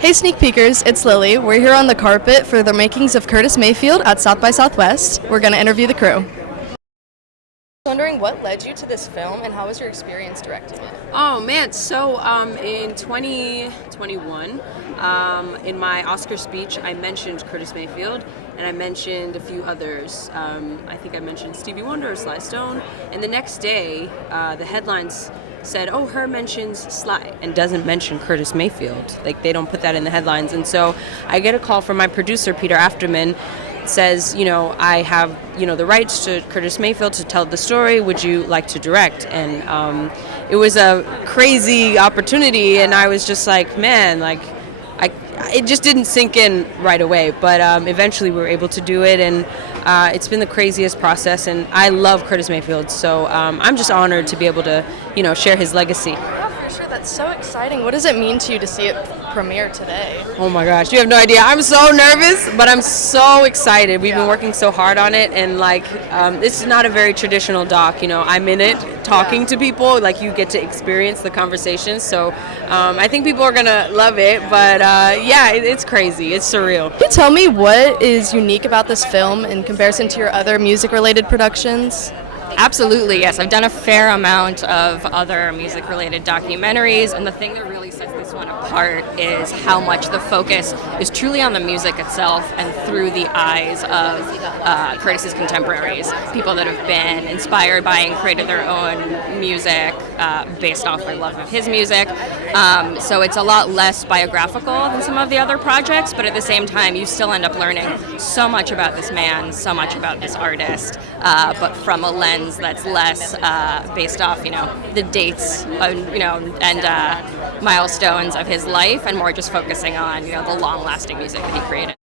Hey Sneak Peekers, it's Lily. We're here on the carpet for the Makings of Curtis Mayfield at South by Southwest. We're going to interview the crew. Wondering what led you to this film and how was your experience directing it? Oh man, so in 2021, in my Oscar speech, I mentioned Curtis Mayfield and I mentioned a few others. I think I mentioned Stevie Wonder, Sly Stone, and the next day, the headlines said, "Oh, H.E.R mentions Sly and doesn't mention Curtis Mayfield." Like they don't put that in the headlines, and so I get a call from my producer, Peter Afterman. Says, I have, the rights to Curtis Mayfield to tell the story. Would you like to direct? And it was a crazy opportunity, and I was just like, man, it just didn't sink in right away. But eventually, we were able to do it, and it's been the craziest process. And I love Curtis Mayfield, so I'm just honored to be able to, share his legacy. Yeah, for sure. That's so exciting. What does it mean to you to see it premiere today? Oh my gosh, you have no idea. I'm so nervous, but I'm so excited. We've been working so hard on it, and this is not a very traditional doc. I'm in it talking to people. You get to experience the conversations. So I think people are gonna love it. But it's crazy. It's surreal. Can you tell me what is unique about this film in comparison to your other music-related productions? Absolutely, yes. I've done a fair amount of other music-related documentaries, and the thing that really sets this one apart is how much the focus is truly on the music itself and through the eyes of Curtis's contemporaries, people that have been inspired by and created their own music based off their love of his music. So it's a lot less biographical than some of the other projects, but at the same time, you still end up learning so much about this man, so much about this artist, but from a lens that's less based off, the dates, and milestones of his life, and more just focusing on, the long-lasting music that he created.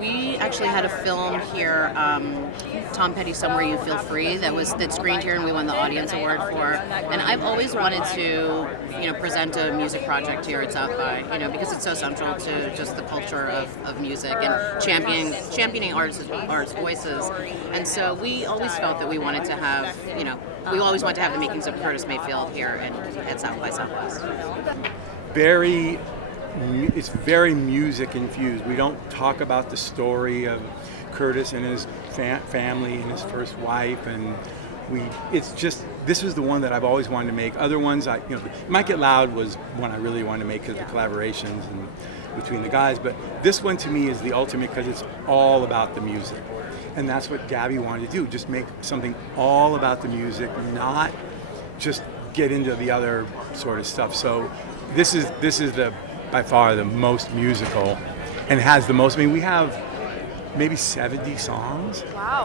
We actually had a film here, Tom Petty's Somewhere You Feel Free, that screened here, and we won the audience award for. And I've always wanted to, present a music project here at South by, because it's so central to just the culture of music and championing artists' voices. And so we always felt that we wanted to have, we always wanted to have the makings of Curtis Mayfield here at South by Southwest. It's very music infused. We don't talk about the story of Curtis and his family and his first wife, and this was the one that I've always wanted to make. Other ones, Might Get Loud was one I really wanted to make because of the collaborations and between the guys, but this one to me is the ultimate because it's all about the music, and that's what Gabby wanted to do. Just make something all about the music, not just get into the other sort of stuff. So this is by far the most musical and has the most. We have maybe 70 songs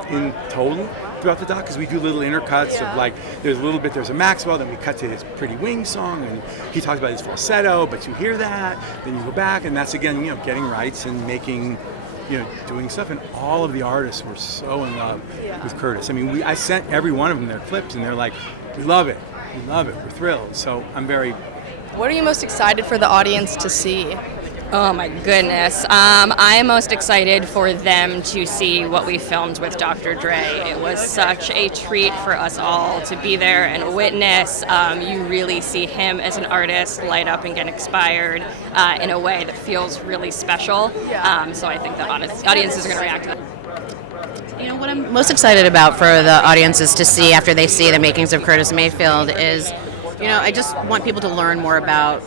in total throughout the doc, because we do little intercuts of there's a Maxwell, then we cut to his Pretty Wings song, and he talks about his falsetto, but you hear that, then you go back, and that's again, getting rights and making, doing stuff, and all of the artists were so in love with Curtis. I sent every one of them their clips, and they're like, we love it, we're thrilled. So I'm very. What are you most excited for the audience to see? Oh my goodness. I'm most excited for them to see what we filmed with Dr. Dre. It was such a treat for us all to be there and witness. You really see him as an artist light up and get inspired in a way that feels really special. So I think the audiences are going to react to that. What I'm most excited about for the audiences to see after they see the makings of Curtis Mayfield is, I just want people to learn more about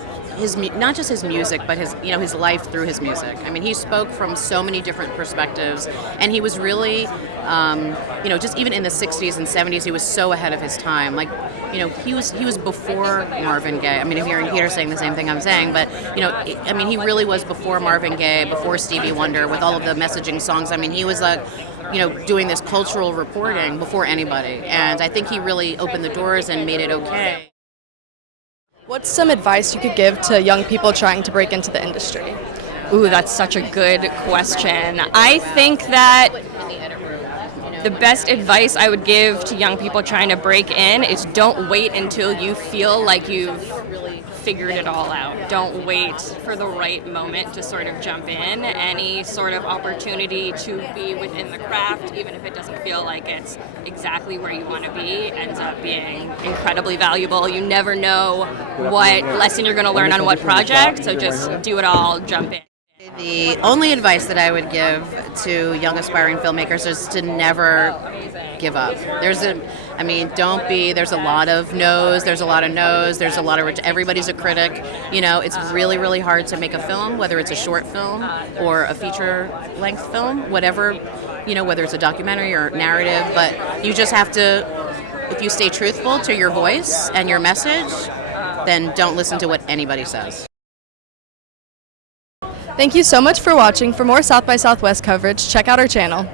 not just his music, but his life through his music. He spoke from so many different perspectives, and he was really, just even in the 60s and 70s, he was so ahead of his time. He was before Marvin Gaye. I'm hearing Peter saying the same thing I'm saying, but he really was before Marvin Gaye, before Stevie Wonder, with all of the messaging songs. He was doing this cultural reporting before anybody, and I think he really opened the doors and made it okay. What's some advice you could give to young people trying to break into the industry? Ooh, that's such a good question. I think that the best advice I would give to young people trying to break in is don't wait until you feel like you've really figured it all out. Don't wait for the right moment to sort of jump in. Any sort of opportunity to be within the craft, even if it doesn't feel like it's exactly where you want to be, ends up being incredibly valuable. You never know what lesson you're going to learn on what project, so just do it all, jump in. The only advice that I would give to young aspiring filmmakers is to never give up. There's a lot of no's, there's a lot of everybody's a critic. You know, it's really, really hard to make a film, whether it's a short film or a feature length film, whatever, you know, whether it's a documentary or narrative, but you just have to, if you stay truthful to your voice and your message, then don't listen to what anybody says. Thank you so much for watching. For more South by Southwest coverage, check out our channel.